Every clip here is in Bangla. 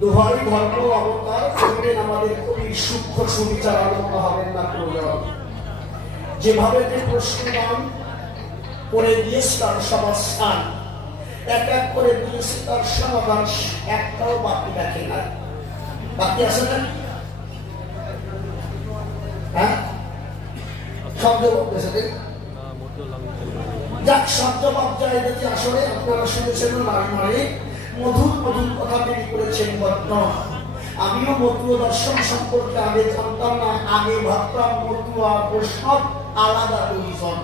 দোহাই ধর্ম অবতার করবেন আমাদের কবির সূক্ষ্ম সুবিচার আরম্ভ হবেন না প্রয়োজন। যেভাবে যে প্রশ্নদান করে দিয়েছে তার সমাধান এক এক করে দিয়েছে তার সমাধান একটাও বাকি রাখে না। বাকি আছে না? হ্যাঁ, শব্দ বলতেছে যাক শব্দ বাবজায় যদি আসলে আপনারা শুনেছেন নারী মধুর মধুর কথা বেরি করেছেন বর্ণ। আমিও মতুয় দর্শন সম্পর্কে আগে জানতাম না, আগে ভাবতাম মতুয়া বৈষ্ণব আলাদা দুইজন।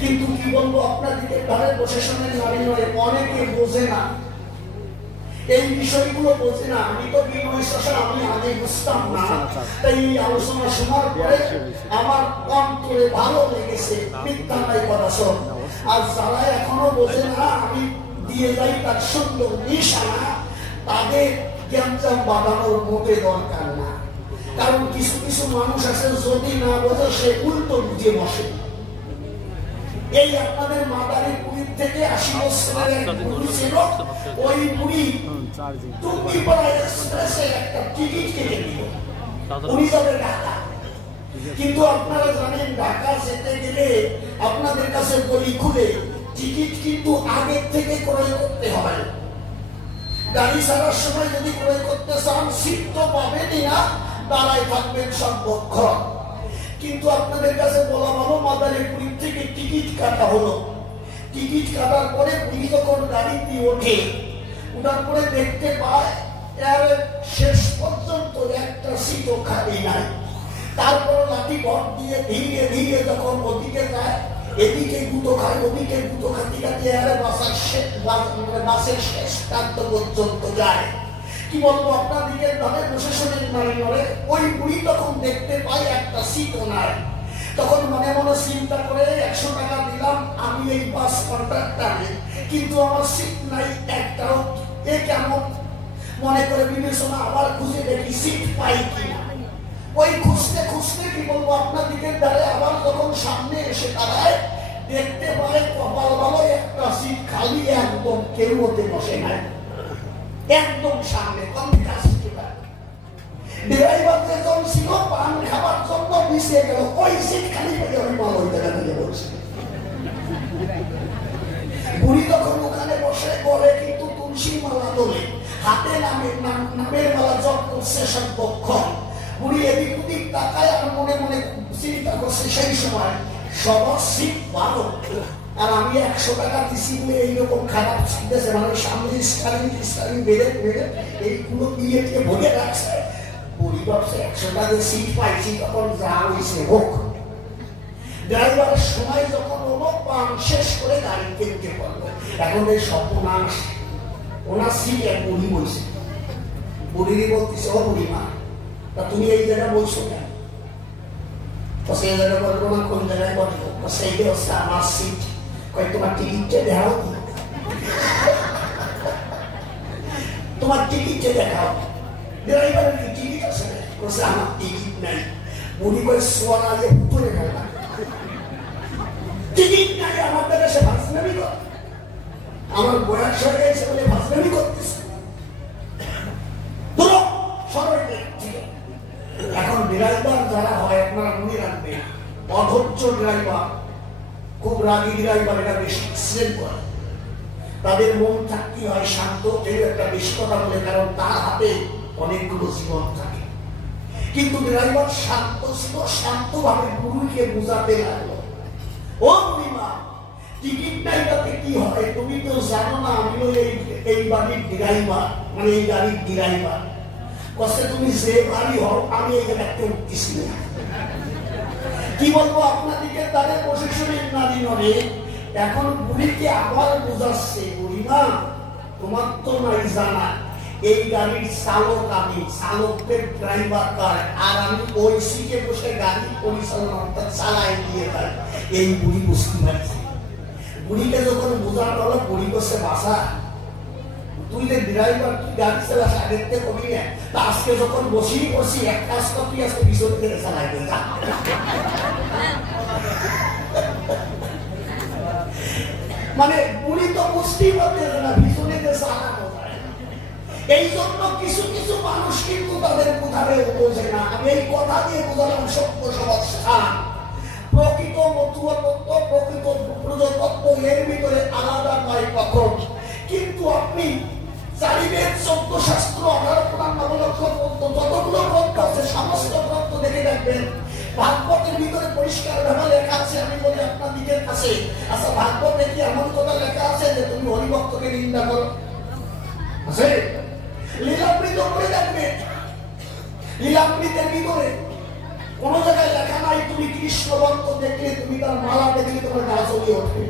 কিন্তু কি বলবো আপনাদেরকে ঘরে বসে শুনে নারী নয়, অনেকে বোঝে না এই বিষয়গুলো, বোঝে না। আমি তো বিনয় শাসন আমি আগে বুঝতাম না, তাই এই আলোচনা শোনার পরে আমার অন্তরে ভালো লেগেছে। মিথ্যা নাই কথা শোন। আর যারা এখনো বোঝে না আমি দিয়ে যাই তার সুন্দর নিশানা, তাদের জ্ঞানজাম বাঁধানোর মোটে দরকার না। কারণ কিছু কিছু মানুষ আছে যদি না বোঝে সে উল্টো বুঝে বসে। এই আপনাদের মাদারী পুরীর থেকে 80 বছরের এক বুড়ি ছিল, ওই বুড়ি টুঙ্গিপাড়া এক্সপ্রেসে একটা টিকিট কেটে দিল, উনি যাবে ঢাকা। কিন্তু আপনারা জানেন ঢাকা যেতে গেলে আপনাদের কাছে বলি খুলে টিকিট কিন্তু আগের থেকে ক্রয় করতে হয়। গাড়ি ছাড়ার সময় যদি ক্রয় করতে চান সিট তো পাবেনই না, দাঁড়ায় থাকবেন সর্বক্ষণ। কিন্তু আপনাদের কাছে বলা ভালো মাদারী পুরীর থেকে টিকিট কাটা হলো। টিকিট কাটার পরে পুলিশ যখন গাড়িতে ওঠে, ওঠার পরে দেখতে পায় এর শেষ পর্যন্ত একটা সিটও খালি নাই। তারপর লাঠি ভর দিয়ে ধীরে ধীরে যখন ওদিকে যায়, এদিকে গুঁতো খায় ওদিকে গুঁতো খাতে খাতে বাসের শেষ প্রান্ত পর্যন্ত যায়। কি বলবো আপনাদিকে ভাবে বসে শোনেন নারী নড়ে, ওই বুড়ি তখন দেখতে পাই একটা সিটও নাই। তখন মনে মনে চিন্তা করে 100 টাকা দিলাম আমি এই বাস কন্ট্রাক্টরে, কিন্তু আমার সিট নাই একটাও। এ কেমন মনে করে বিবেচনা আবার খুঁজে দেখি সিট পাই কিনা। ওই খুঁজতে খুঁজতে কি বলবো আপনাদিকে দ্বারে আবার যখন সামনে এসে দাঁড়ায়, দেখতে পায় কপাল ভালো একটা সিট খালি, একদম কেউ ওতে বসে নাই, একদম সামনে। ড্রাইভার যেজন ছিল পান খাবার জন্য মিশিয়ে গেল, ওই সিট খালি পেয়ে আমি মাল ওই জায়গা থেকে বলছি। বুড়ি তখন ওখানে বসে বলে কিন্তু তুলসী মালা তোলে, হাতে নামের মালা জপ করছে সর্বক্ষণ। বুড়ি এদিক ওদিক তাকায় আর মনে মনে চিন্তা করছে সেই সময় সবার সিট ভালো, আর আমি 100 টাকা দিছি বলে এইরকম খারাপ শিখতেছে, মানে সামনে স্টারিং বেড়ে বেড়ে এইগুলো দিয়ে ভরে রাখছে। বুড়ি ভাবছে 100 টাকা সিট পাইছি, তখন যা হয়েছে হোক। ড্রাইভারের সময় যখন হলো পান শেষ করে গাড়িতে উঠে পড়লো। এখন এই সর্বনাশ, ওনার সিট এক বুড়ি বলছে। বুড়িরই বলতেছে ও বুড়িমা, তা তুমি এই জায়গায় বলছো কেন? তো সেই জায়গায় বলবো না, কোন জায়গায় বলবো? সেইটা হচ্ছে আমার সিট। তোমার টিকিটটা দেখাও, তোমার টিকিটটা দেখাও। ড্রাইভারের কি টিকিট আছে? আমার টিকিট নাই। বুড়ি করে সোয়ারা দিয়ে উপরে গেলাম, টিকিট নাই আমার দ্বারা সে ভাসনামি কর। আমার বয়স হয়ে গেছে বলে ভাসনামি করতেছে। এখন ড্রাইভার যারা হয় আপনারা মনে রাখবেন, অধৈর্য ড্রাইভার, খুব রাগী ড্রাইভার, এটা বেশি অ্যাক্সিডেন্ট করে। তাদের মন থাকতে হয় শান্ত, কেউ একটা বেশি কথা বলে, কারণ তার হাতে অনেকগুলো জীবন থাকে। কিন্তু ড্রাইভার শান্ত ছিল, শান্তভাবে বুড়িকে বুঝাতে লাগলো, ও বুড়িমা টিকিট নাই তাতে কি হয়? তুমি তো জানো না আমি এই বাড়ির ড্রাইভার, মানে এই গাড়ির ড্রাইভার। কষ্টে তুমি যে বাড়ি হও আমি এই জায়গাতে উঠতেছি না। কি বলবো আপনাদেরকে তাদের বসে শুনে নারী নড়ে। এখন বুড়িকে আবার বোঝাচ্ছে, বুড়িমা তোমার তো নাই জানা এই গাড়ির চালক আমি, চালকের ড্রাইভার কার, আর আমি ওই সিটে বসে গাড়ি পরিচালনাটা চালাই দিয়ে যাই। এই বুড়ি বুঝতে পারছি। বুড়িকে যখন বোঝানো হলো, বুড়ি বসে বাসা তুই যে ড্রাইভার তুই গাড়ি চালাস আগের থেকে কবি না, তা আজকে যখন বসেই বসি এক কাজ কর, তুই আজকে পিছন থেকে চালাই দে। মানে বুড়ি তো বুঝতেই পারতেছে না পিছনে যে চালানো যায়। এই জন্য কিছু কিছু মানুষ কিন্তু তাদের বোঝাবে বোঝে না। আমি এই কথা দিয়ে বোঝালাম সত্য সমাজ স্থান, প্রকৃত মতুয়া তত্ত্ব, প্রকৃত প্রজাতত্ত্ব এর ভিতরে আলাদা নয় কখন। কিন্তু আপনি চারিবেদ 14 শাস্ত্র 18 পুরাণ নবলক্ষ যতগুলো গ্রন্থ আছে সমস্ত গ্রন্থ দেখে দেখবেন ভাগবতের ভিতরে পরিষ্কার ভাবে লেখা আছে। আমি বলি আপনার দিকের কাছে, আচ্ছা ভাগবতে কি এমন কথা লেখা আছে যে তুমি হরিভক্তকে নিন্দা করো? আছে? লীলামৃত করে দেখবেন, লীলামৃতের ভিতরে কোন জায়গায় লেখা নাই তুমি কৃষ্ণ ভক্ত দেখলে, তুমি তার মালা দেখলে তোমার গা জ্বলে ওঠে,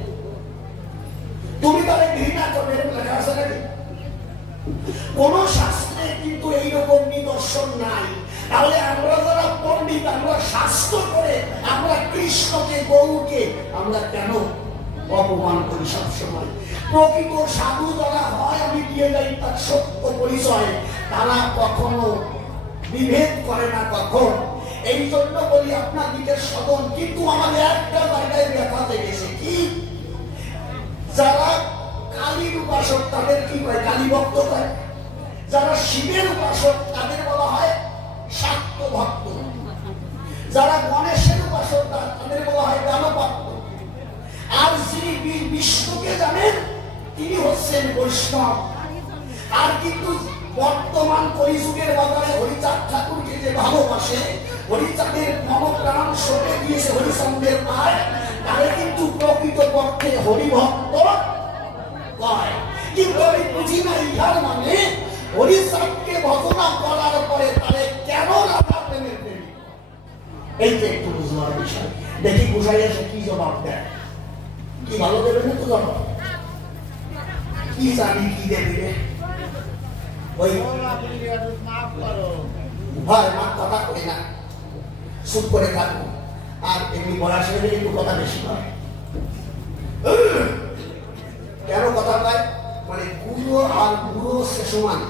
তুমি তারে ঘৃণা করবে, এরকম লেখা আছে নাকি? কোন শাস্ত্রে কিন্তু এইরকম নিদর্শন নাই। তাহলে আমরা যারা পণ্ডিত, আমরা শাস্ত্র করে আমরা কৃষ্ণকে গৌরকে আমরা কেন অপমান করি সবসময়? প্রকৃত সাধু যারা হয়, আমি দিয়ে যাই তার সত্য পরিচয়, তারা কখনো বিভেদ করে না কখন। এই জন্য বলি আপনার দিকের সদন কিন্তু আমাদের একটা জায়গায় ব্যথা দেখেছে কি, যারা কালীর উপাসক তাদের কি হয়? কালী ভক্ত হয়। যারা শিবের উপাসক তাদের বলা হয় শাক্ত ভক্ত। যারা গণেশের উপাসক তাদের বলা হয় গানভক্ত। আর যিনি বিষ্ণুকে জানেন তিনি হচ্ছেন বৈষ্ণব। আর কিন্তু বর্তমান কলিযুগের বাজারে হরিচাঁদ ঠাকুরকে যে ভালোবাসে, হরিচাঁদের মনোপ্রাণ সরে দিয়েছে হরিচন্দ্রের পায়, তারা কিন্তু প্রকৃত পক্ষে হরিভক্ত হয়। কিন্তু আমি বুঝি না ইহার মানে হরিচাঁদকে ভজনা করার পরে তারে কেন রাধা প্রেমের প্রেমী? এইটা একটু বুঝবার বিষয়। দেখি বুঝাই আসে কি জবাব দেয়। কি ভালো দেবে না তো জবাব? কি জানি কি দেবে? ওই ভয় মা কথা কই না, চুপ করে থাকবো। আর এমনি বয়স হয়ে গেলে একটু কথা বেশি হয়। কেন কথা কয়? মানে গুরু আর গুরু সমান,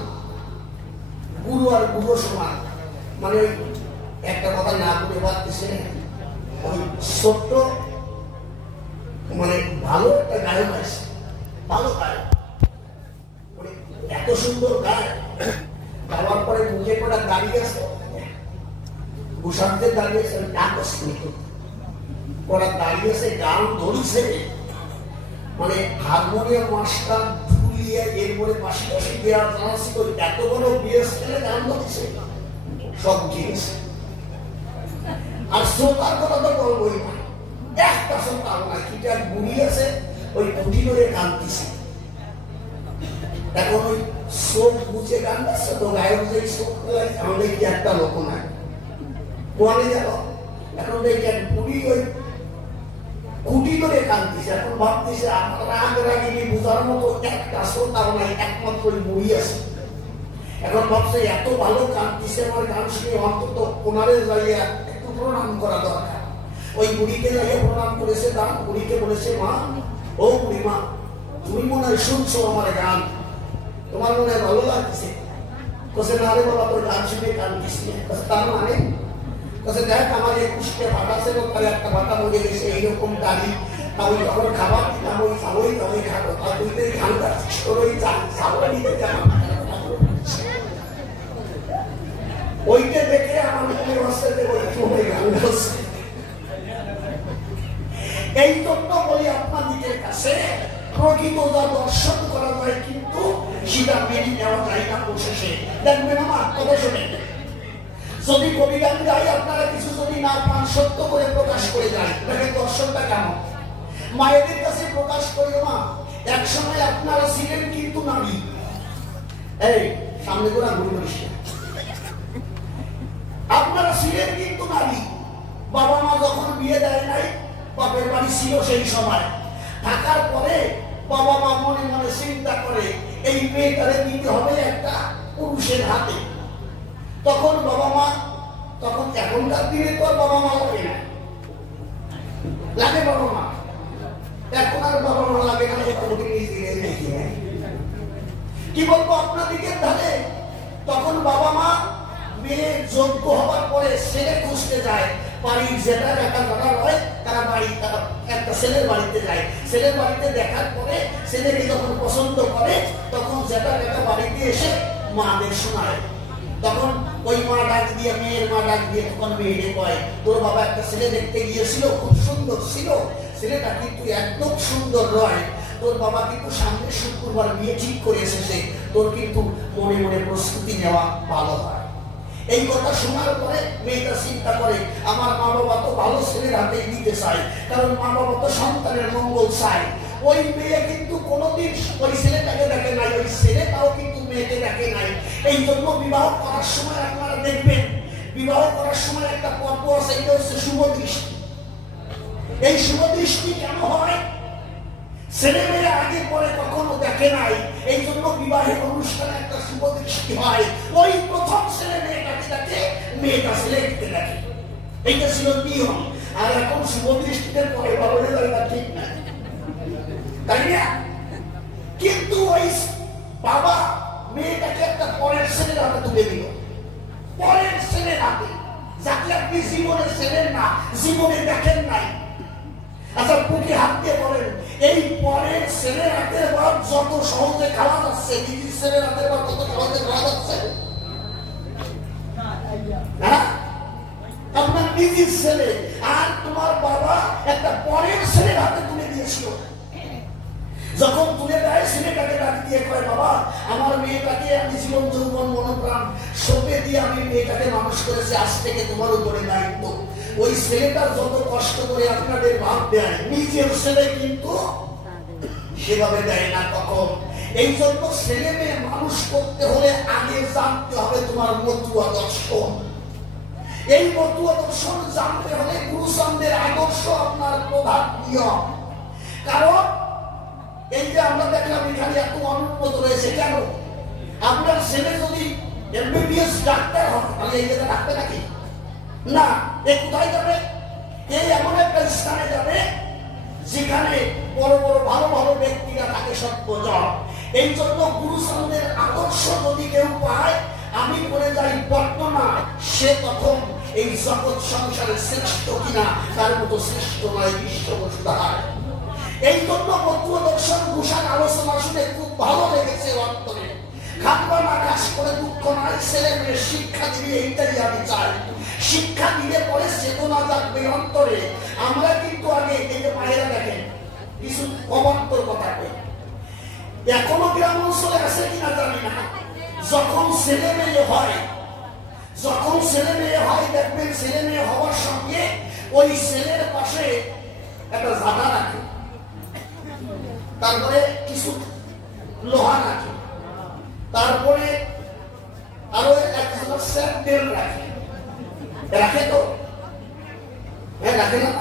গুরু আর গুরু সমান। মানে ওই একটা কথা না বলে পারতেছে, ওই ছোট্ট মানে ভালো একটা গায়ক আছে, ভালো গায়ক, মানে এত সুন্দর গায়ক, গাওয়ার পরে মুখে কটা দাঁড়িয়ে আছে, ভূষান্তের দাঁড়িয়ে আছে, ডাক আসছে ওরা দাঁড়িয়ে আছে, গান ধরছে, মানে হারমোনিয়াম মাস্টার ধুলিয়ে এরপরে পাশাপাশি দেওয়া জানাচ্ছি তো এত বড় বিএসএল গান ধরছে, সব জিনিস। আর শ্রোতার কথা তো বলবোই না, একটা শ্রোতা না, কিটার বুড়ি আছে ওই কুটি করে গান দিছে। এখন ওই শোক বুঝে গান গাচ্ছে তো গায়ক যে শোক আমাদের কি একটা লোক নাই কোয়ালে গেল। এখন দেখি এক বুড়ি ওই কুটি করে কাঁদতেছে। এখন ভাবতেছে রাগ রাগিনী বোঝার মতো একটা শ্রোতাও নাই, একমাত্র ওই বুড়ি আছে। এখন ভাবছে এত ভালো কাঁদতেছে, আমার গান শুনে অন্তত ওনারে যাইয়া একটু প্রণাম করা দরকার। ওই বুড়িকে যাইয়া প্রণাম করেছে, গান বুড়িকে বলেছে, মা ও বুড়ি মা, তুমি মনে হয় শুনছো আমার গান, তোমার মনে হয় ভালো লাগতেছে? কোসে না রে বাবা, তোর গান শুনে কাঁদতিস। তার মানে কোসে দেখ আমার 21টে ভাটা ছিল, তার একটা ভাটা মরে গেছে, এইরকম দাড়ি, আমি যখন খাবার দিতাম ওই খাবোই তবে খাবো, আর তুই তো গান গাচ্ছিস, তোর ওই চাউলা নিতে যাবো। ওইটা দেখে আমার মনে হচ্ছে যে ওই তোমার গান গাচ্ছে। এই জন্য বলি আপনাদের কাছে প্রকৃত যা দর্শন করা যায় কিন্তু সেটা মেনে নেওয়া যায় না। বসে দেখবেন আমার কথা শুনে, যদি কবি গান গাই আপনারা কিছু যদি না পান সত্য করে প্রকাশ করে যায়, দেখেন দর্শনটা কেমন। মায়েদের কাছে প্রকাশ করে মা এক সময় আপনারা ছিলেন কিন্তু নারী, এই সামনে করে ঘুরে করিস, আপনারা ছিলেন কিন্তু নারী। বাবা মা যখন বিয়ে দেয় নাই, বাপের বাড়ি ছিল সেই সময়, থাকার পরে বাবা মা মনে মনে চিন্তা করে এই মেয়েটারে দিতে হবে একটা পুরুষের হাতে। তখন বাবা মা, তখন এখনকার দিনে তো বাবা মা লাগে না, লাগে বাবা মা, এখন আর বাবা মা লাগে না। কি বলবো আপনাদিকে ধারে, তখন বাবা মা মেয়ে যোগ্য হবার পরে ছেলে খুঁজতে যায়, বাড়ির যেটা দেখা কথা হয় তারা বাড়ি একটা ছেলের বাড়িতে যায়। ছেলের বাড়িতে দেখার পরে ছেলেকে যখন পছন্দ করে তখন যেটা দেখা বাড়িতে এসে মাদের শোনায়। তখন ওই মা ডাক দিয়ে, মেয়ের মা ডাক দিয়ে তখন মেয়েরে কয়, তোর বাবা একটা ছেলে দেখতে গিয়েছিল, খুব সুন্দর ছিল, ছেলেটা কিন্তু একদম সুন্দর নয়, তোর বাবা কিন্তু সামনে শুক্রবার বিয়ে ঠিক করে এসেছে, তোর কিন্তু মনে মনে প্রস্তুতি নেওয়া ভালো হয়। এই কথা শোনার পরে মেয়েটা চিন্তা করে, আমার মা বাবা তো ভালো ছেলের হাতে দিতে চায়, কারণ মা বাবা তো সন্তানের মঙ্গল চায়। ওই মেয়ে কিন্তু কোনোদিন ওই ছেলেটাকে দেখে নাই, ওই ছেলেটাও কিন্তু মেয়েকে দেখে নাই। এই জন্য বিবাহ করার সময় আপনারা দেখবেন, বিবাহ করার সময় একটা পর্ব আছে, এটা হচ্ছে শুভ দৃষ্টি। এই শুভ দৃষ্টি কেন হয়? ছেলে মেয়ে আগে পরে কখনো দেখে নাই, এই জন্য বিবাহের অনুষ্ঠানে একটা শুভ দৃষ্টি হয়। ওই প্রথম ছেলে মেয়েটাকে দেখে, মেয়েটা ছেলেকে দেখে, এইটা ছিল নিয়ম। আর এখন শুভ দৃষ্টিতে পরে বাবুরে দেওয়া ঠিক না, তাই না? কিন্তু ওই বাবা মেয়েটাকে একটা পরের ছেলের হাতে তুলে দিল, পরের ছেলের হাতে, যাকে আপনি জীবনে ছেলের না, জীবনে দেখেন নাই। আচ্ছা, বুকে হাত দিয়ে বলেন, এই পরের ছেলের হাতের ভাত যত সহজে খাওয়া যাচ্ছে, নিজের ছেলের হাতের ভাত তত সহজে খাওয়া যাচ্ছে? হ্যাঁ, আপনার নিজের ছেলে, আর তোমার বাবা একটা পরের ছেলের হাতে তুলে দিয়েছিল। যখন তুলে দেয়, ছেলেটাকে ডাক দিয়ে কয়, বাবা আমার মেয়েটাকে আমি জীবন যৌবন মনোপ্রাণ সঁপে দিয়ে আমি মেয়েটাকে মানুষ করেছি, আজ থেকে তোমার উপরে দায়িত্ব। ওই ছেলেটা যত কষ্ট করে আপনাদের ভাব দেয়, নিজের ছেলে কিন্তু সেভাবে দেয় না কখন। এই জন্য ছেলে মেয়ে মানুষ করতে হলে আগে জানতে হবে তোমার মতুয়া দর্শন। এই মতুয়া দর্শন জানতে হলে গুরুজনদের আদর্শ আপনার প্রধান নিয়ম। কারণ এই যে আমরা দেখলাম এখানে এত অনুন্নত রয়েছে, কেন? আপনার ছেলে যদি এমবিবিএস ডাক্তার হয়, তাহলে এই জায়গায় ডাক্তার নাকি না, এ কোথায় যাবে? এই এমন একটা স্থানে যাবে যেখানে বড় বড় ভালো ভালো ব্যক্তিরা তাকে সত্যজন। এই জন্য গুরুজনদের আদর্শ যদি কেউ পায়, আমি বলে যাই বর্তমান, সে তখন এই জগৎ সংসারের শ্রেষ্ঠ কিনা, তার মতো শ্রেষ্ঠ নয় বিশ্ব বসুধার। এই জন্য মতুয়া দর্শন ঘোষার আলোচনা শুনে খুব ভালো লেগেছে অন্তরে। খাদ্য না কাজ করে দুঃখ নাই, ছেলে মেয়ে শিক্ষা দিবে, এইটাই আমি চাই। শিক্ষা দিলে পরে চেতনা জাগবে অন্তরে। আমরা কিন্তু আগে এই যে মায়েরা দেখেন, কিছু অবান্তর কথা কই, এখনো গ্রাম অঞ্চলে আছে কিনা জানি না, যখন ছেলে মেয়ে হয়, যখন ছেলে মেয়ে হয়, দেখবেন ছেলে মেয়ে হওয়ার সঙ্গে ওই ছেলের পাশে একটা জায়গা রাখে, তারপরে কিছু লোহা রাখে, তারপরে আরো একজন স্যান্ডেল রাখে, রাখে তো রাখে না,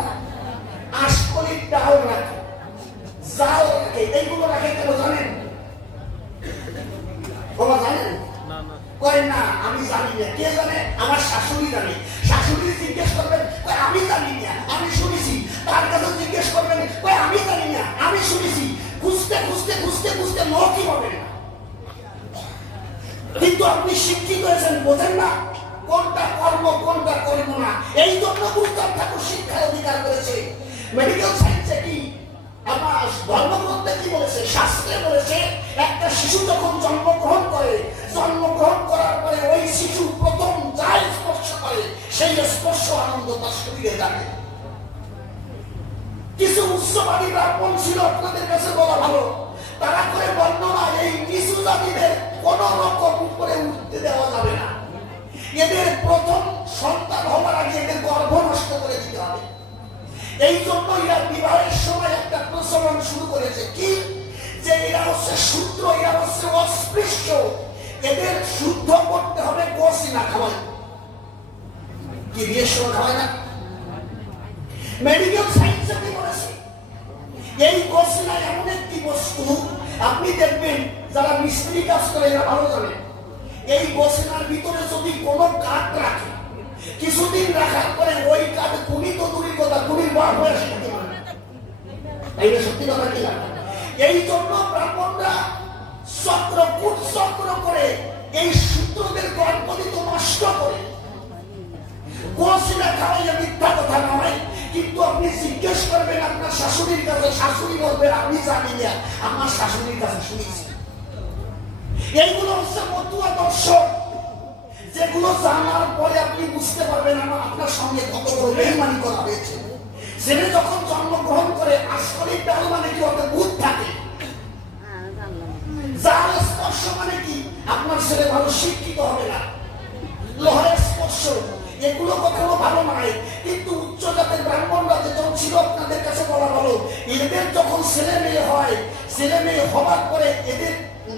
আশকলির ডাল রাখে, জাল রাখে। এইগুলো রাখে কেন জানেন? বাবা জানেন? কয় না আমি জানি না। কে জানে? আমার শাশুড়ি জানে। শাশুড়ি জিজ্ঞেস করবেন, আমি জানি না, আমি শুনেছি। তার কাছে জিজ্ঞেস করবেন, আমি জানি না, আমি শুনেছি। খুঁজতে খুঁজতে খুঁজতে খুঁজতে কি হবে না। কিন্তু আপনি শিক্ষিত হয়েছেন, বোঝেন না কোনটা কর্ম কোনটা কর্ম না। এই জন্য গুরুদেব ঠাকুর শিক্ষার অধিকার করেছে। মেডিকেল সায়েন্সে কি আমার ধর্মগ্রন্থে কি বলেছে? শাস্ত্রে বলেছে, একটা শিশু যখন জন্মগ্রহণ করে, জন্মগ্রহণ করার পরে ওই শিশু প্রথম যাই স্পর্শ করে, সেই স্পর্শ আনন্দ তার শরীরে জাগে। কিছু উচ্চবাদী ব্রাহ্মণ ছিল, আপনাদের কাছে বলা ভালো, তারা করে বর্ণনা, এই নিচু জাতিদের কোন রকম উপরে উঠতে দেওয়া যাবে না, এদের প্রথম সন্তান হওয়ার আগে এদের গর্ভ নষ্ট করে দিতে হবে। এই জন্য এরা বিবাহের সময় একটা প্রচলন শুরু করেছে, কি যে এরা হচ্ছে শূদ্র, এরা হচ্ছে অস্পৃশ্য, এদের শুদ্ধ করতে হবে, গোসি না খাওয়াই। কি বিয়ের সময় খাওয়ায় না? মেডিকেল সায়েন্সে কি বলেছে? এই গোসিনা এমন একটি বস্তু, আপনি দেখবেন যারা মিস্ত্রি কাজ করে এরা ভালো জানে, এই গোসিনার ভিতরে যদি কোনো কাঠ রাখে, কিছুদিন রাখার পরে ওই কাঠ কুনি তো দূরের কথা, কুনির বার হয়ে আসতে পারে। তাই না? সত্যি কথা কি না? এই জন্য ব্রাহ্মণরা চক্র কুচক্র করে এই সূত্রদের গর্ভদিত নষ্ট করে। গোসিনা খাওয়াইয়া মিথ্যা কথা নয়, কিন্তু আপনি জিজ্ঞেস করবেন আপনার শাশুড়ির কাছে, শাশুড়ি বলবে আমি জানি না, আমার শাশুড়ির কাছে শুনেছি। এইগুলো হচ্ছে মতুয়া দর্শন, যেগুলো জানার পরে আপনি বুঝতে পারবেন আপনার সঙ্গে কত বড় বেঈমানি করা হয়েছে। ছেলে যখন জন্মগ্রহণ করে আসলে তার মানে কি ওতে বুধ থাকে, যার স্পর্শ মানে কি আপনার ছেলে ভালো শিক্ষিত হবে না, লোহার স্পর্শ এগুলো কখনো ভালো নয়। কিন্তু উচ্চ জাতের ব্রাহ্মণরা যেমন ছিল আপনাদের কাছে বলা ভালো, এদের যখন ছেলে মেয়ে হয়, ছেলে মেয়ে হবার পরে এদের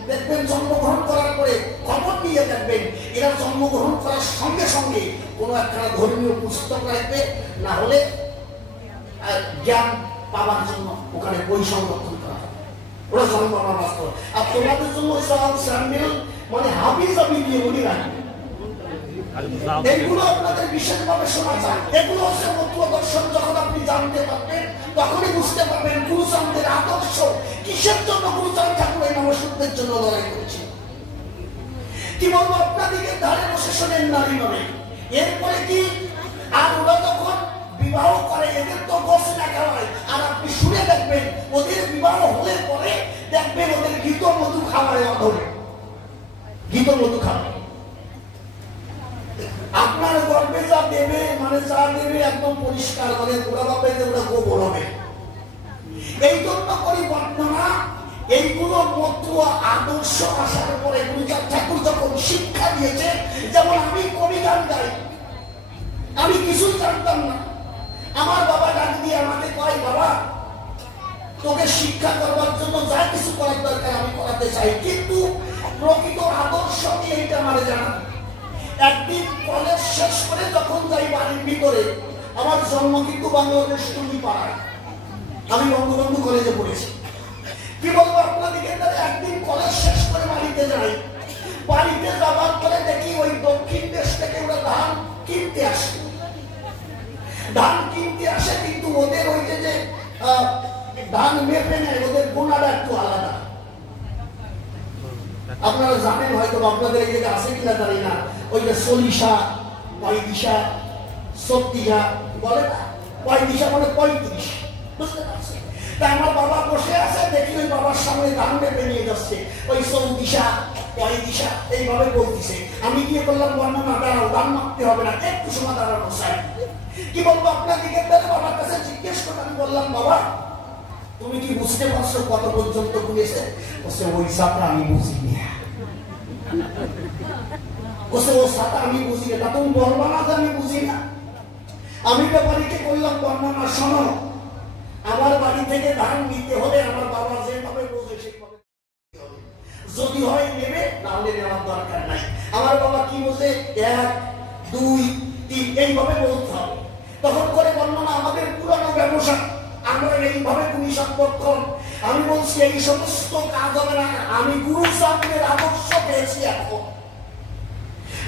দেখবেন জন্মগ্রহণ করার পরে খবর নিয়ে দেখবেন এরা জন্মগ্রহণ করার সঙ্গে সঙ্গে কোনো একটা ধর্মীয় পুস্তক রাখবে, না হলে জ্ঞান পাওয়ার জন্য ওখানে বই সংরক্ষণ করা হবে, ওরা জন্ম পাওয়া বাস্তব। আর তোমাদের জন্য মানে হাবিজ আমি দিয়ে বলি রাখবে, এগুলো আপনাদের বিশেষভাবে শোনা যায়। এগুলো হচ্ছে মতুয়া দর্শন। যখন আপনি জানতে পারবেন তখনই বুঝতে পারবেন গুরুচাঁদের আদর্শ কিসের জন্য গুরুচাঁদ ঠাকুর এই নবসূত্রের জন্য লড়াই করেছে। কি বলবো, আপনাদেরকে ধারে বসে শোনেন নারী নয়। এরপরে কি আর ওরা যখন বিবাহ করে এদের তো গোস লেখা হয়, আর আপনি শুনে দেখবেন ওদের বিবাহ হলে পরে দেখবেন ওদের গীত মধু খাওয়ায় অধরে, গীত মধু খাওয়ায়। আপনার গর্বে যা দেবে মানে যা দেবে একদম পরিষ্কার, মানে ওরা ভাবে যে ওরা গোবর হবে। এই জন্য করি বর্ণনা, এইগুলো মতুয়া আদর্শ আসার পরে গুরুচাঁদ ঠাকুর যখন শিক্ষা দিয়েছে, যেমন আমি কবি গান গাই, আমি কিছুই জানতাম না, আমার বাবা ডাক দিয়ে আমাকে কয়, বাবা তোকে শিক্ষা করবার জন্য যা কিছু করার দরকার আমি করাতে চাই, কিন্তু প্রকৃত আদর্শ নিয়ে এইটা আমার জানা। একদিন কলেজ শেষ করে যখন যাই বাড়ির ভিতরে, আমার জন্ম কিন্তু বাংলাদেশ টুলি পাড়ায়, আমি বঙ্গবন্ধু কলেজে পড়েছি। কি বলবো আপনাদেরকে, একদিন কলেজ শেষ করে বাড়িতে যাই, বাড়িতে যাবার পরে দেখি ওই দক্ষিণ দেশ থেকে ওরা ধান কিনতে আসে, ধান কিনতে আসে, কিন্তু ওদের ওই যে ধান মেপে নেয়, ওদের গোনাটা একটু আলাদা। আপনারা জানেন হয়তো, আপনাদের এই জায়গায় আছে কিনা জানি না, ওই যে চল্লিশা, পঁয়ত্রিশা, 36 বলে না, 35 মানে 35, বুঝতে পারছেন? তা আমার বাবা বসে আছে, দেখি ওই বাবার সামনে ধান মেপে নিয়ে যাচ্ছে, ওই 34, 35 এইভাবে বলতেছে। আমি গিয়ে বললাম, বর্ণনা দাঁড়াও, ধান মাপতে হবে না, একটু সময় দাঁড়ানো চাই। কি বলবো আপনাদেরকে, বাবার কাছে জিজ্ঞেস করে আমি বললাম, বাবা তুমি কি বুঝতে পারছো কত পর্যন্ত বুঝেছে? বলছে ওই সাথে আমি বুঝিনি, বলছে ও সাথে আমি বুঝি না, তুমি বলবা না যে আমি বুঝি না। আমি ব্যাপারীকে বললাম, বর্ণনা শোনো, আমার বাড়ি থেকে ধান নিতে হলে আমার বাবা যেভাবে বোঝে সেইভাবে, যদি হয় নেবে, নাহলে নেওয়ার দরকার নাই। আমার বাবা কি বোঝে, 1, 2, 3 এইভাবে বলতে হবে। তখন করে বর্ণনা আমাদের পুরানো ব্যবসা, আমরা এইভাবে তুমি সংরক্ষণ। আমি বলছি এই সমস্ত কাজ হবে না, আমি গুরুচাঁদের আদর্শ পেয়েছি। এখন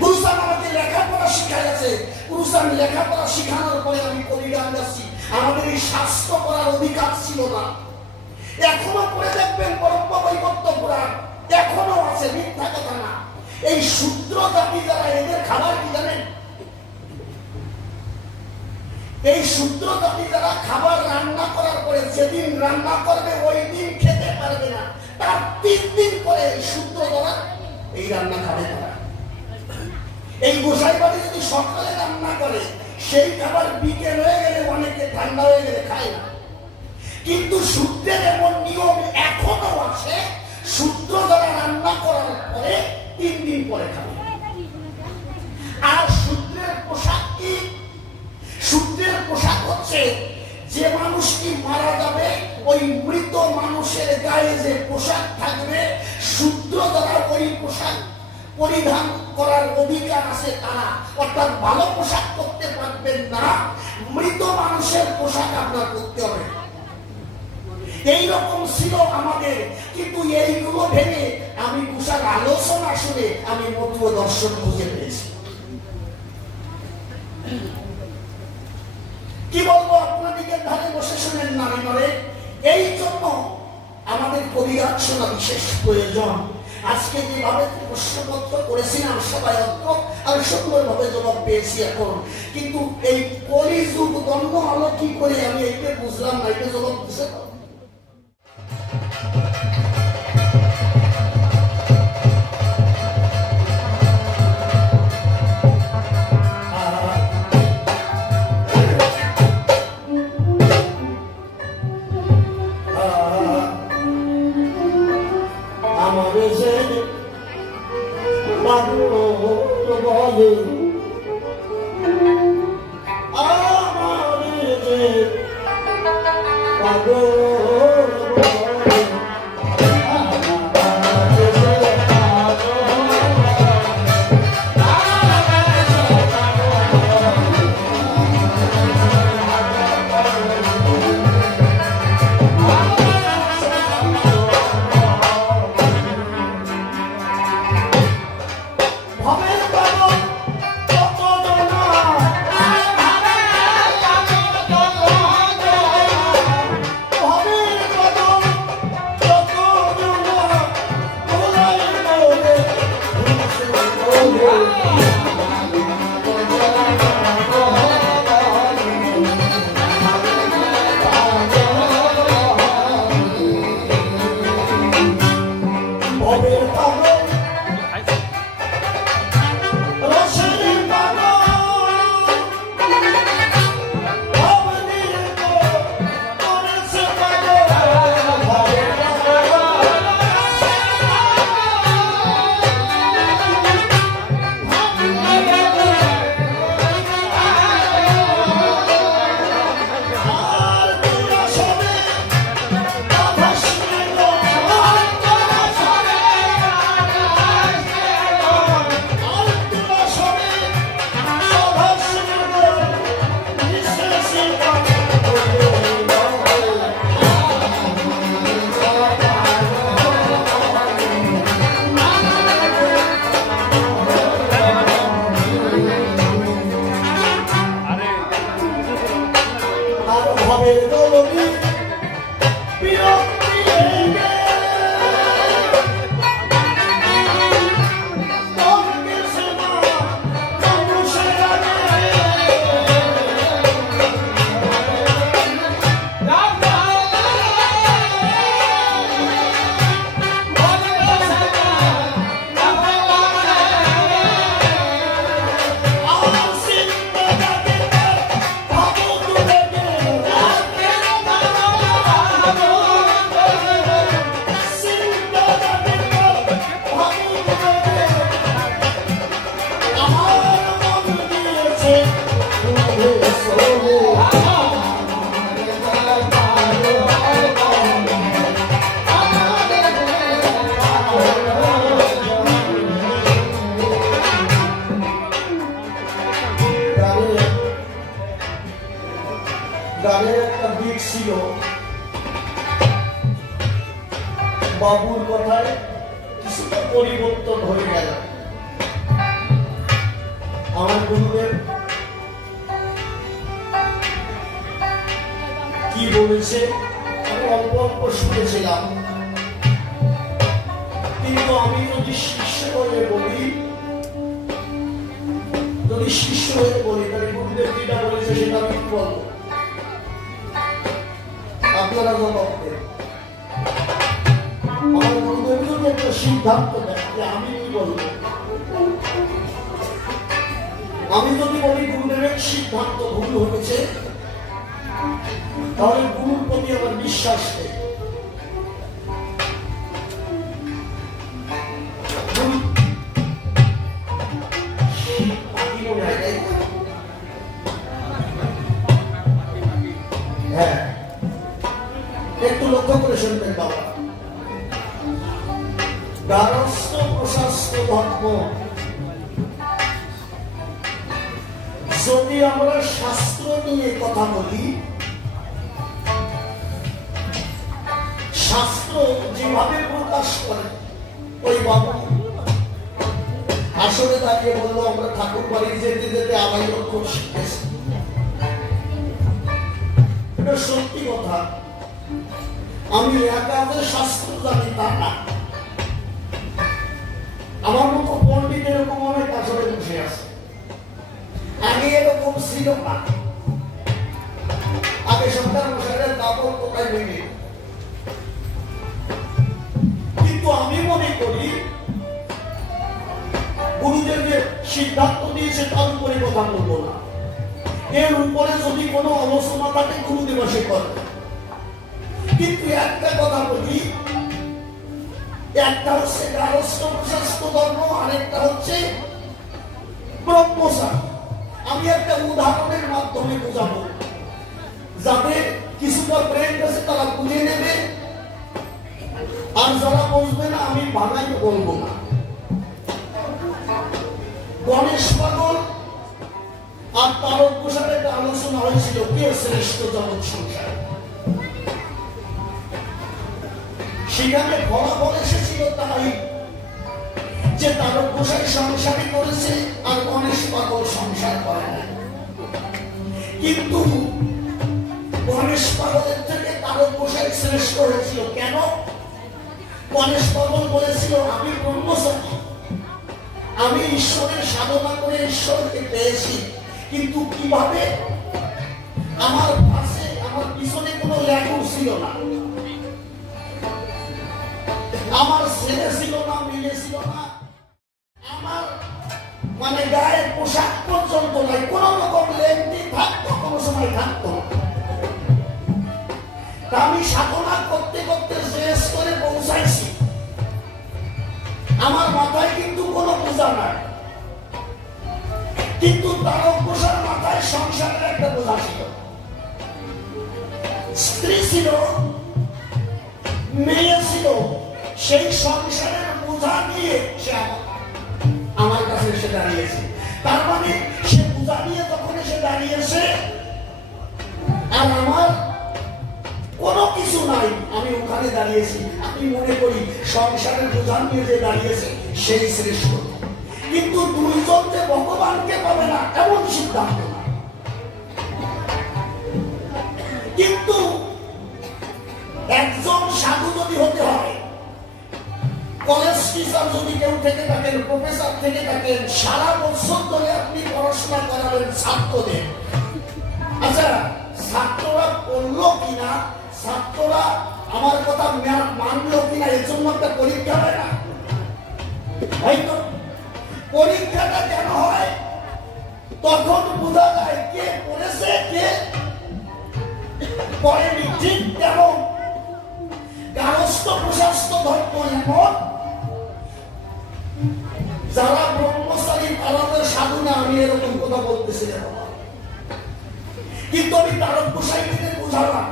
গুরুচাঁদ আমাকে লেখাপড়া শিখাইছে, গুরুচাঁদ লেখাপড়া শিখানোর পরে আমি কবি গান গাচ্ছি। আমাদের এই শাস্ত্র করার অধিকার ছিল না, এখনো পড়ে দেখবেন ব্রহ্মবৈবর্ত পুরাণ এখনো আছে, মিথ্যা কথা না। এই শূদ্র জাতি যারা, এদের খাবার কি জানেন? এই শূদ্র জাতি যারা খাবার রান্না করার পরে যেদিন রান্না করবে ওই দিন খেতে পারবে না, তার 3 দিন পরে এই শূদ্র যারা এই রান্না খাবে তারা। এই গোসাই বাড়ি যদি সকালে রান্না করে, সেই খাবার বিকেল হয়ে গেলে অনেকে ঠান্ডা হয়ে গেলে খায় না। কিন্তু শূদ্রের এমন নিয়ম এখনো আছে, শূদ্র যারা রান্না করার পরে 3 দিন পরে খাবে। আর শূদ্রের পোশাক কি? শূদ্রের পোশাক হচ্ছে, যে মানুষটি মারা যাবে ওই মৃত মানুষের গায়ে যে পোশাক থাকবে, শূদ্র যারা ওই পোশাক পরিধান করার অধিকার আছে তারা, অর্থাৎ ভালো পোশাক করতে পারবেন না, মৃত মানুষের পোশাক আপনার করতে হবে। এইরকম ছিল আমাদের, কিন্তু এইগুলো ভেঙে আমি পোশাক আলোচনা শুনে আমি মতুয়া দর্শন খুঁজে পেয়েছি। কি বলবো আপনাদেরকে, ধারে বসে শুনেন নারী নরে। এই জন্য আমাদের কবিগান শোনা বিশেষ প্রয়োজন। আজকে যেভাবে প্রশ্নপত্র করেছিলাম সবাই আমি সুন্দরভাবে জবাব পেয়েছি এখন, কিন্তু এই কলিযুগ দ্বন্দ্ব হলো কি করে আমি এইটা বুঝলাম না, এটা জবাব দিতে আমার যে পাগল বলে আমার যে পাগল বাবুর কথায় কিছুটা পরিবর্তন হয়ে গেল। আমার গুরুদেব কি বলেছে আমি অল্প অল্প শুনেছিলাম, কিন্তু আমি যদি শিষ্য হয়ে বলি তাহলে গুরুদেব যেটা বলেছে সেটা আমি কি বলবো? আপনারা জবাব দেন। আমার গুরুদেব যদি একটা সিদ্ধান্ত দেয় যে আমি কি বলবো, আমি যদি বলি গুরুদেবের সিদ্ধান্ত ভুল হয়েছে, তাহলে গুরুর প্রতি আমার বিশ্বাস নেই। হ্যাঁ, একটু লক্ষ্য করে শুনবেন বাবা। গারস্থ প্রশাস্ত ধর্ম, যদি আমরা শাস্ত্র নিয়ে কথা বলি, শাস্ত্র যেভাবে প্রকাশ করে ওই বাবু আসলে দাঁড়িয়ে বললো আমরা ঠাকুর বাড়ি যেতে যেতে আড়াই লক্ষ শিখেছি। এটা সত্যি কথা। আমি একা যে শাস্ত্র জানি তা না, আমার মতো পণ্ডিত এরকম অনেক আসলে বসে আছে। আগে এরকম ছিল না, আগে সরকার মশাইয়ের দাপট কোথায় ভেঙে। কিন্তু আমি মনে করি গুরুদেব যে সিদ্ধান্ত দিয়েছে তার উপরে কথা বলবো না, এর উপরে যদি কোনো আলোচনা থাকে গুরুদেব সে করবে। কিন্তু একটা কথা বলি, একটা হচ্ছে গারস্থ প্রশস্ত ধর্ম, আরেকটা হচ্ছে ব্রহ্মচারী। আমি একটা উদাহরণের মাধ্যমে বোঝাবো, যাদের কিছুটা ব্রেন আছে তারা বুঝে নেবে, আর যারা বুঝবে না আমি বানাই বলবো না। গণেশ পাগল আর তারকেশ্বর একটা আলোচনা হয়েছিল কে শ্রেষ্ঠ জগৎ সংসার। সেখানে ফলাফল এসেছিল তাই যে তারকেশ্বর সংসারই করেছে আর গণেশ পাগল সংসার করে না। কিন্তু গণেশ পাগলের থেকে তারকেশ্বর শ্রেষ্ঠ হয়েছিল। কেন? গণেশ পাগল বলেছিল আমি ব্রহ্মচারী, আমি ঈশ্বরের সাধনা করে ঈশ্বরকে পেয়েছি, কিন্তু কিভাবে? আমার পাশে আমার পিছনে কোনো লেখক ছিল না, আমার ছেলে ছিল না, মিলে ছিল না, আমার মানে গায়ের পোশাক পর্যন্ত নাই, কোন রকম লেনটি থাকতো, কোনো সময় থাকতো। আমি সাধনা করতে করতে শেষ করে পৌঁছাইছি, আমার মাথায় কিন্তু কোনো বোঝা নাই, কিন্তু তারকেশ্বর মাথায় সংসারের একটা বোঝা ছিল। স্ত্রী ছিল, মেয়ে ছিল, সেই সংসারের বোঝা নিয়ে সে আমার কাছে এসে দাঁড়িয়েছে। তার মানে সে বোঝা নিয়ে যখন এসে দাঁড়িয়েছে আর আমার কোনো কিছু নাই, আমি ওখানে দাঁড়িয়েছি, আমি মনে করি সংসারের বোঝা নিয়ে যে দাঁড়িয়েছে সেই শ্রেষ্ঠ। কিন্তু দুইজন যে ভগবানকে পাবে না এমন সিদ্ধান্ত না। কিন্তু একজন সাধু যদি হতে হয়, কলেজ টিচার যদি কেউ থেকে থাকেন, প্রফেসর থেকে থাকেন, সারা বছর ধরে আপনি পড়াশোনা করাবেন ছাত্রদের। আচ্ছা, ছাত্ররা পড়লো কিনা, ছাত্ররা আমার কথা মানলো কিনা, এর জন্য একটা পরীক্ষা হয় না? হয়তো পরীক্ষাটা কেন হয়? তখন বোঝা যায় কে পড়েছে কে পড়েনি। ঠিক তেমন গারস্থ প্রশস্ত ধর্ম এমন, যারা ব্রহ্মচারী তারা সাধনা, আমি এরকম কথা বলতেছি না, কিন্তু আমি তারকেশ্বরকে বোঝালাম।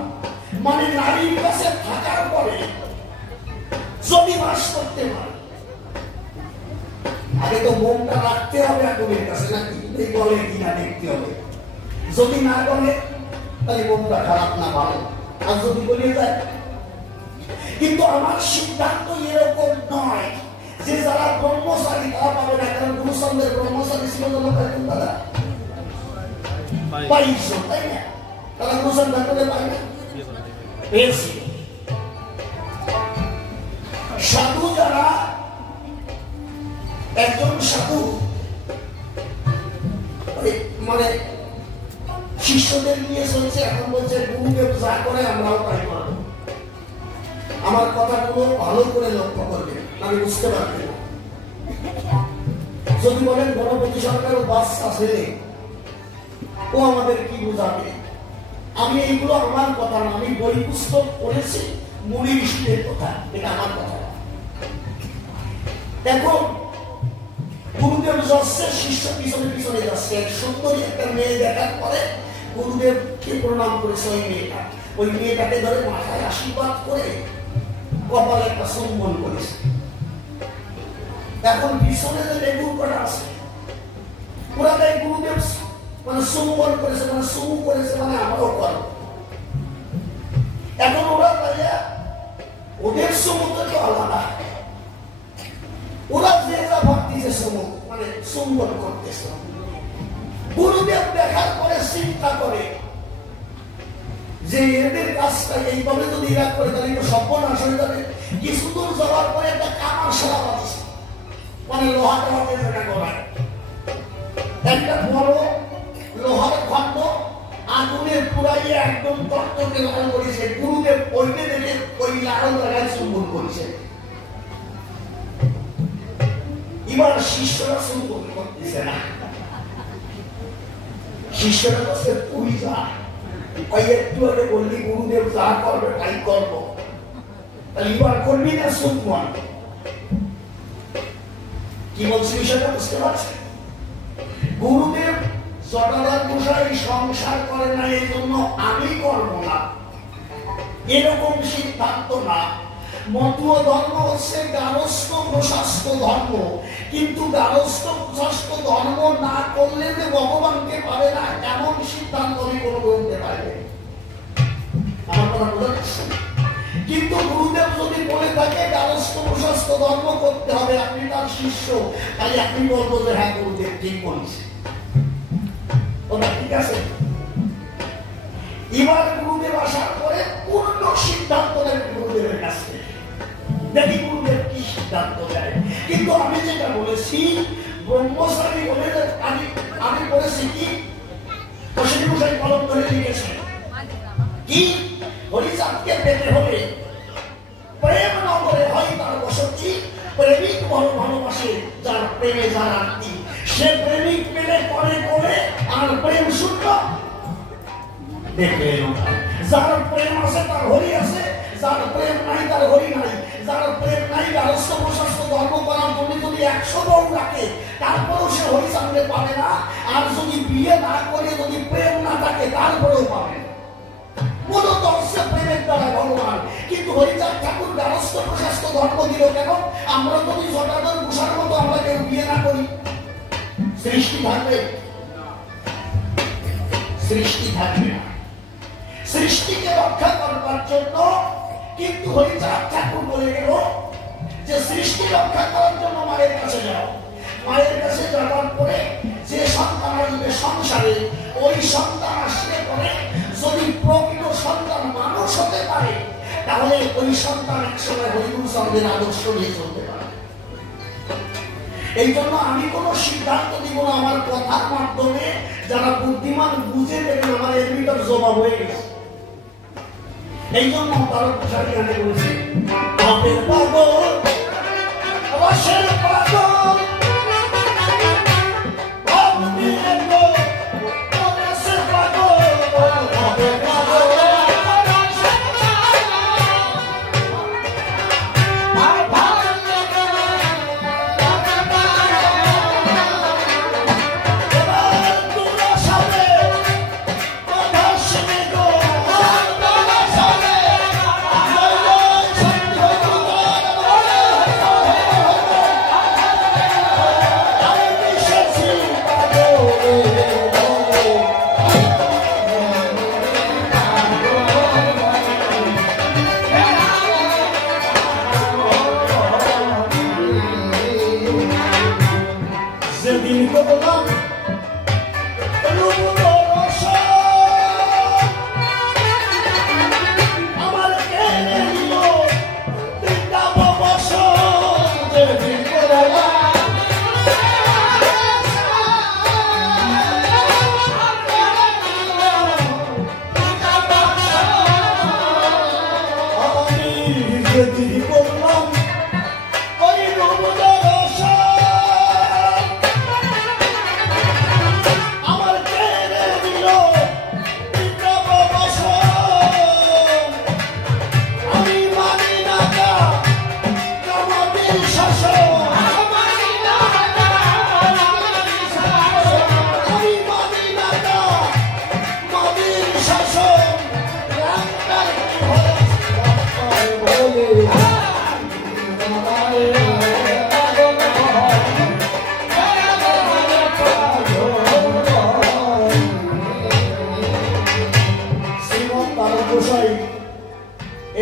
মানে নারীর কাছে থাকার পরে যদি বাস করতে পারে, আগে তো মনটা রাখতে হবে একজনের কাছে, নাকি বলে কিনা দেখতে হবে। যদি না বলে তাহলে মনটা খারাপ না ভালো, আর যদি বলে যায়। কিন্তু আমার সিদ্ধান্ত এরকম নয় যে যারা ব্রহ্মচারী তারা পাবে না, কারণ গুরুচন্দ্রের ব্রহ্মচারী ছিল দাদা পাইছ, তাই না? তারা গুরুচন্দ্র পায় না, পেয়েছি। সাধু যারা, একজন সাধু মানে শিষ্যদের নিয়ে চলছে, এখন বলছে গুরুদেব যা করে আমরাও তাই করবো। আমার কথাগুলো ভালো করে লক্ষ্য করবেন, আমি বুঝতে পারবেন না। যদি বলেন গণপতি সরকার বাচ্চা ছেলে, ও আমাদের কি বোঝাবে? আমি এইগুলো আমার কথা না, আমি বই পুস্তক পড়েছি, মুনি ঋষিদের কথা, এটা আমার কথা। দেখো, গুরুদেব যাচ্ছে, শিষ্য পিছনে পিছনে যাচ্ছে। সুন্দরী একটা মেয়ে দেখার পরে গুরুদেবকে প্রণাম করেছে ওই মেয়েটা, ওই মেয়েটাকে ধরে মাথায় আশীর্বাদ করে কপালে একটা চুম্বন করেছে। এখন পিছনে যে লেবুর কটা আছে, ওরা তাই গুরুদেব মানে চুম্বন করেছে, মানে চুমু করেছে, মানে আমরাও করবো। এখন ওরা তাইয়া ওদের সমুদ্র তো আলাদা, ওরা যে যা ভাবতেছে সমুদ্র মানে চুম্বন করতেছে। গুরুদেব দেখার পরে চিন্তা করে যে এদের কাজটা এইভাবে যদি এরা করে তাহলে একটু সর্বনাশ হয়ে যাবে। কিছু দূর যাওয়ার পরে একটা কামার সারা আছে, মানে লোহাটা হাতে জায়গা করায় একটা বড় লোহার খন্ড আগুনে পুরাইয়ে একদম তত্ত্বকে লাল করেছে। গুরুদেব ওইতে দেখে ওই লাল জায়গায় চুম্বন করেছে। এবার শিষ্যরা চুম্বন করতেছে না, শিষ্যরা বলছে তুই যা, ওই একটু আগে বললি গুরুদেব যা করবে তাই করবো, তাহলে এবার করবি না চুম্বন? কি বলছি বিষয়টা বুঝতে পারছেন? গুরুদেব জটাধর গোসাই সংসার করে না এই জন্য আমি করবো না, এরকম সিদ্ধান্ত না। মতুয় ধর্ম হচ্ছে গারস্থ প্রশাস্ত ধর্ম, কিন্তু গারস্থ প্রশাস্ত ধর্ম না করলে যে ভগবানকে পাবে না এমন সিদ্ধান্ত আমি কোনো করতে পারবে। আমার কথা বোঝা যাচ্ছে? কিন্তু গুরুদেব যদি বলে থাকে গারস্থ প্রশাস্ত ধর্ম করতে হবে, আপনি তার শিষ্য, তাই আপনি বলবো যে হ্যাঁ গুরুদেব ঠিক বলছে, ওটা ঠিক আছে। এবার গুরুদেব আসার পরে পূর্ণ সিদ্ধান্ত নেবেন গুরুদেবের কাছ থেকে, দেখি গুরুদেব কি সিদ্ধান্ত দেয়। কিন্তু আমি যেটা বলেছি ব্রহ্মচারী বলে আমি বলেছি কি দশরী গোসাই কলম ধরে লিখেছে কি হরিচাঁদকে পেতে হবে প্রেম নগরে হয় তার বসতি, প্রেমিক বড় ভালোবাসে যার প্রেমে যার আত্মী, সে প্রেমিক পেলে করে করে আর প্রেম শূন্য দেখবে। যার প্রেম আছে তার হরি আছে, যার প্রেম নাই তার হরি নাই। যার প্রেম নাই গারস্থ প্রশাস্ত ধর্ম করার জন্য যদি 100 বউ রাখে তারপরেও সে হরিচাঁদকে পাবে না, আর যদি বিয়ে না করে যদি প্রেম না থাকে তারপরেও পাবে না। মূলত হচ্ছে প্রেমের দ্বারা ভগবান। কিন্তু হরিচাঁদ ঠাকুর গারস্থ প্রশাস্ত ধর্ম দিল কেন? আমরা যদি জটাধর গোসাইয়ের মতো আমরা কেউ বিয়ে না করি, সৃষ্টি থাকবে? সৃষ্টি থাকবে না। সৃষ্টিকে রক্ষা করবার জন্য কিন্তু হরিচাঁদ ঠাকুর বলে গেল যে সৃষ্টি রক্ষা করার জন্য মায়ের কাছে যাও। মায়ের কাছে যাওয়ার পরে যে সন্তান আসবে সংসারে, ওই সন্তান আসলে পরে যদি প্রকৃত সন্তান মানুষ হতে পারে তাহলে ওই সন্তান একসময় হরিগুরু চন্দ্রের আদর্শ নিয়ে চলতে পারে। এই জন্য আমি কোন সিদ্ধান্ত দিব না, আমার কথার মাধ্যমে যারা বুদ্ধিমান বুঝে দেবেন আমার এর ভিতর জবাব হয়ে গেছে। এই জন্য তার পোশাক গানে বলেছি পাপের পাগল অবশ্যের পাগল ভাব দিয়ে গো অবশ্যের পাগল পাপের পাগল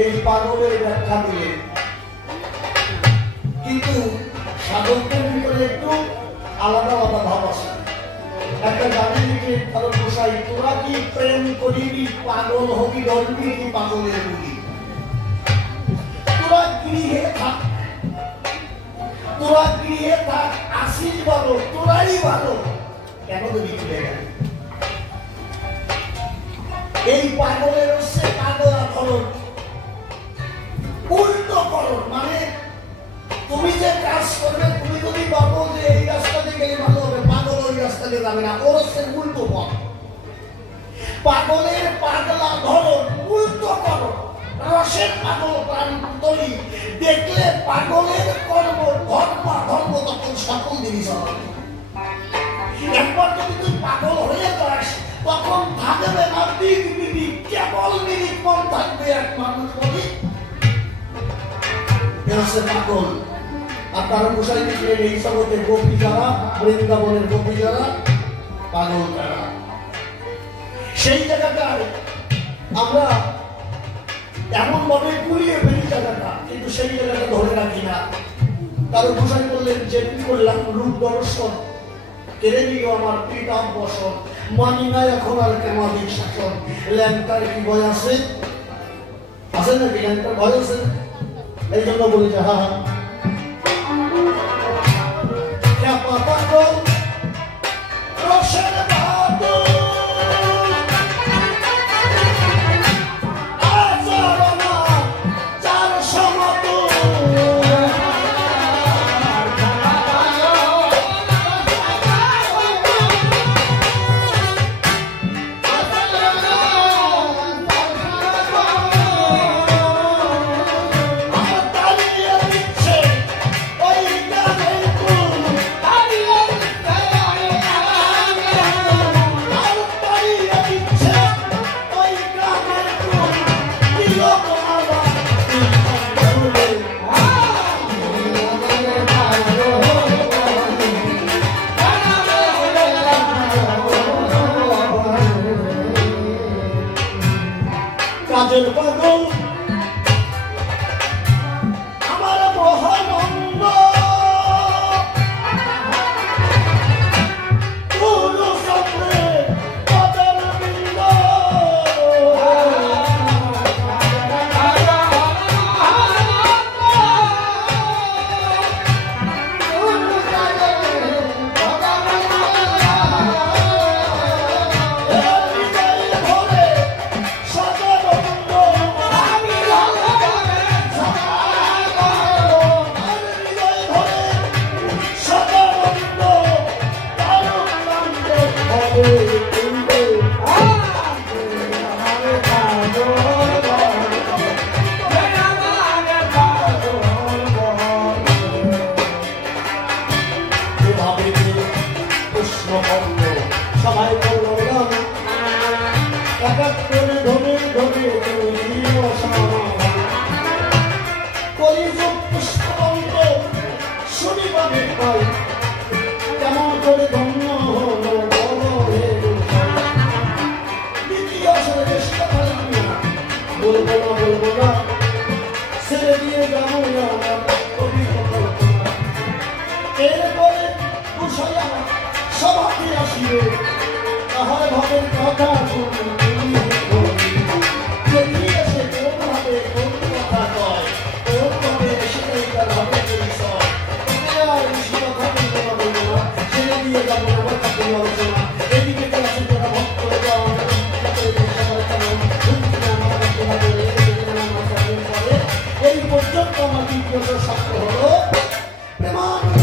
এই পাগলের ব্যাখ্যা দিলেন, কিন্তু সাধকদের ভিতরে একটু আলাদা আলাদা ভাব আছে। একটা গানে লিখে তারক গোসাই তোরা কি প্রেম করিবি পাগল হবি ডরবি কি পাগলের রুগী, তোরা গৃহে থাক, তোরা গৃহে থাক আসিস ভালো তোরাই ভালো, কেন তুমি চলে গেল? এই পাগলের হচ্ছে পাগলা ধরন, উল্টো করণ। মানে তুমি যে কাজ করবে, তুমি যদি ভাবো যে এই রাস্তাতে গেলে ভালো হবে, পাগল ওই রাস্তাতে যাবে না, ওর হচ্ছে উল্টো পথ। পাগলের পাগলা ধরন উল্টো করণ, রসের পাগল প্রাণ পুতলি দেখলে পাগলের কর্ম ধর্ম ধর্ম তখন সকল জিনিস হবে। একবার যদি তুই পাগল হয়ে যাস তখন থাকবে না দিক বিদিক, কেবল নিরীক্ষণ থাকবে এক মানুষ বলি পাগল। আপনারা গোসাই দিলেন এই জগতে গোপী যারা, বৃন্দাবনের গোপী যারা, পাগল যারা, সেই জায়গাটায় আমরা এমন ভাবে ঘুরিয়ে ফেলি জায়গাটা, কিন্তু সেই জায়গাটা ধরে রাখি না। কারণ গোসাই বললেন যে করলাম রূপ দর্শন, কেড়ে নিও আমার পিতাম বসন, মানি না এখন আর কেমাদিক শাসন। ল্যাংটার কি ভয় আছে? আছে নাকি ল্যাংটার ভয় আছে? এই জন্য বলি যে হা পাগল রসের বাদল এই পর্যন্ত আমার দ্বিতীয় শব্দ হলো প্রেমানন্দ।